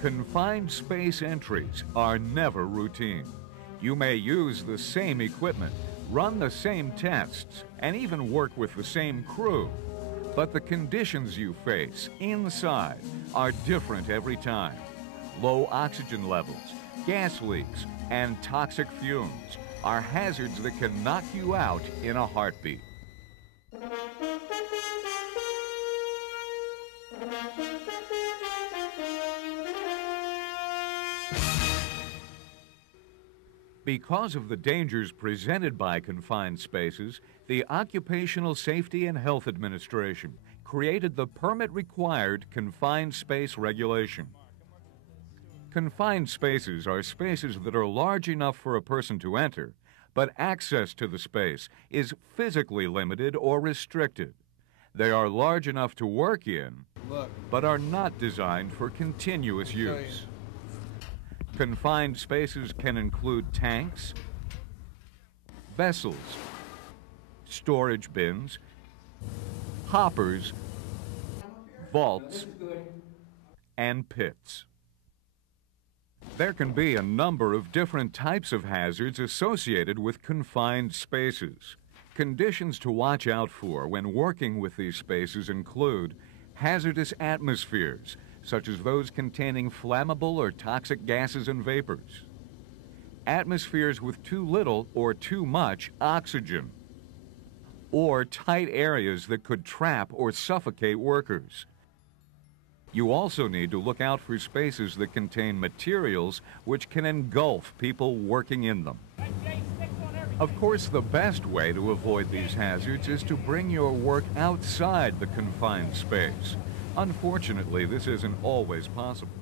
Confined space entries are never routine. You may use the same equipment, run the same tests, and even work with the same crew. But the conditions you face inside are different every time. Low oxygen levels, gas leaks, and toxic fumes are hazards that can knock you out in a heartbeat. Because of the dangers presented by confined spaces, the Occupational Safety and Health Administration created the permit-required confined space regulation. Confined spaces are spaces that are large enough for a person to enter, but access to the space is physically limited or restricted. They are large enough to work in, but are not designed for continuous use. Confined spaces can include tanks, vessels, storage bins, hoppers, vaults, and pits. There can be a number of different types of hazards associated with confined spaces. Conditions to watch out for when working with these spaces include hazardous atmospheres, such as those containing flammable or toxic gases and vapors, atmospheres with too little or too much oxygen, or tight areas that could trap or suffocate workers. You also need to look out for spaces that contain materials which can engulf people working in them. Of course, the best way to avoid these hazards is to bring your work outside the confined space. Unfortunately, this isn't always possible.